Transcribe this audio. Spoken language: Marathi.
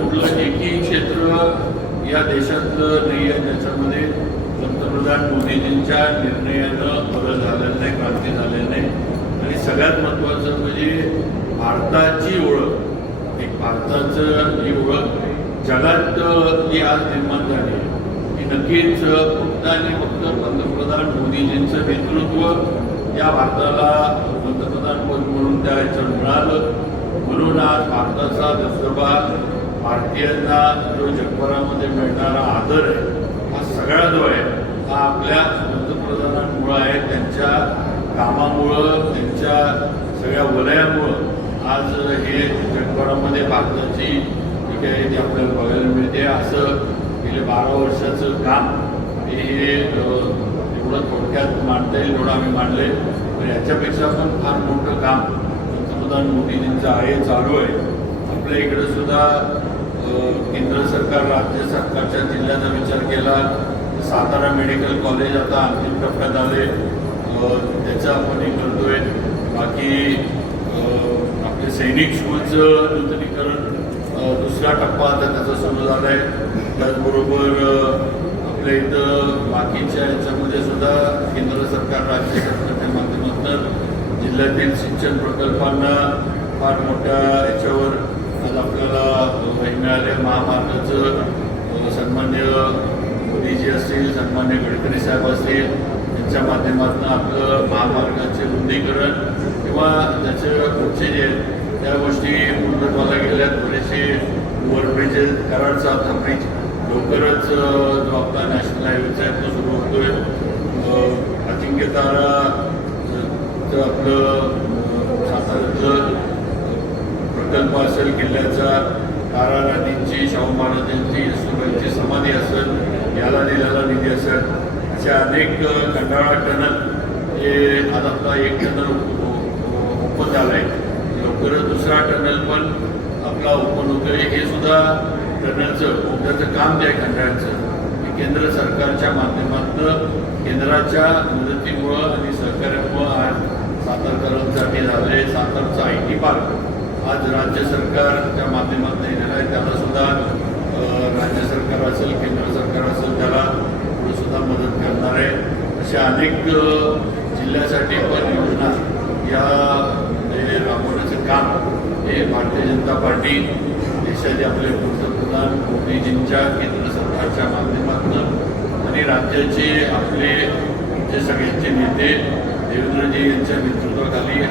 कुठलं एकही क्षेत्र या देशातलं नाही आहे ज्याच्यामध्ये पंतप्रधान मोदीजींच्या निर्णयानं बदल झालेला नाही, क्रांती झालेली नाही. आणि सगळ्यात महत्त्वाचं म्हणजे भारताची ओळख, एक भारताचं ही ओळख जगात जी आज निर्माण झाली आहे ती नक्कीच फक्त आणि फक्त पंतप्रधान मोदीजींचं नेतृत्व या भारताला पंतप्रधानपद म्हणून द्यायचं मिळालं. म्हणून आज भारताचा दबदबा, भारतीयांना जो जगभरामध्ये मिळणारा आदर आहे हा सगळा जो आहे हा आपल्या पंतप्रधानांमुळं आहे. त्यांच्या कामामुळं, त्यांच्या सगळ्या वलयामुळं आज हे जगभरामध्ये भारताची जी आहे ती आपल्याला बघायला मिळते. असं गेले 12 वर्षाचं काम हे एवढं थोडक्यात मांडता येईल एवढं आम्ही मांडले. पण याच्यापेक्षा पण फार मोठं काम पंतप्रधान मोदीजींचं आहे, चालू आहे. आपल्या इकडे सुद्धा केंद्र सरकार, राज्य सरकारच्या जिल्ह्याचा विचार केला तर सातारा मेडिकल कॉलेज आता अंतिम टप्प्यात आले, त्याचं आपण हे करतोय. बाकी आपले सैनिक स्कूलचं नूतनीकरण दुसरा टप्पा आता त्याचा सुरू झाला आहे. त्याचबरोबर आपल्या इथं बाकीच्या याच्यामध्ये सुद्धा केंद्र सरकार, राज्य सरकारच्या माध्यमातून जिल्ह्यातील सिंचन प्रकल्पांना फार मोठ्या याच्यावर आज आपल्याला हे मिळाले. महामार्गाचं सन्मान्य मोदीजी असतील, सन्मान्य गडकरी साहेब असतील, त्यांच्या माध्यमातून आपलं महामार्गाचे रुंदीकरण किंवा त्याचे पुढचे जे त्या गोष्टी पूर्णत्वाला गेल्यात. बरेचसे ओव्हरब्रिजेस, कराडचा आता ब्रिज लवकरच जो आपला नॅशनल हायवेचा आहे तो सुरू होतोय. अजिंक्यतारा आपलं साताऱ्यातलं प्रकल्प असेल, किल्ल्याचा, तारा राणींची, शाहू महाराजांची, येसुबाईंची समाधी असेल, याला दिलेला निधी असेल, अशा अनेक खंडाळा टनल हे आज आपला एक टनल ओपन झाला आहे. लवकरच दुसरा टनल पण आपला ओपन होतोय. हे सुद्धा टनलचं ओपण्याचं काम जे आहे खंडाळ्याचं हे केंद्र सरकारच्या माध्यमातून केंद्राच्या मदतीमुळं आणि सहकार्यामुळं आज सातारकरांसाठी झाले. सातारचा IT पार्क आज राज्य सरकारच्या माध्यमातून येणार आहे. त्याला सुद्धा राज्य सरकार असेल, केंद्र सरकार असेल, त्याला पुढे सुद्धा मदत करणार आहे. अशा अनेक जिल्ह्यासाठी पण योजना या राबवण्याचं काम हे भारतीय जनता पार्टी, देशाचे आपले पंतप्रधान मोदीजींच्या केंद्र सरकारच्या माध्यमातून आणि राज्याचे आपले जे सगळ्यांचे नेते देवेंद्रजी यांच्या नेतृत्वाखाली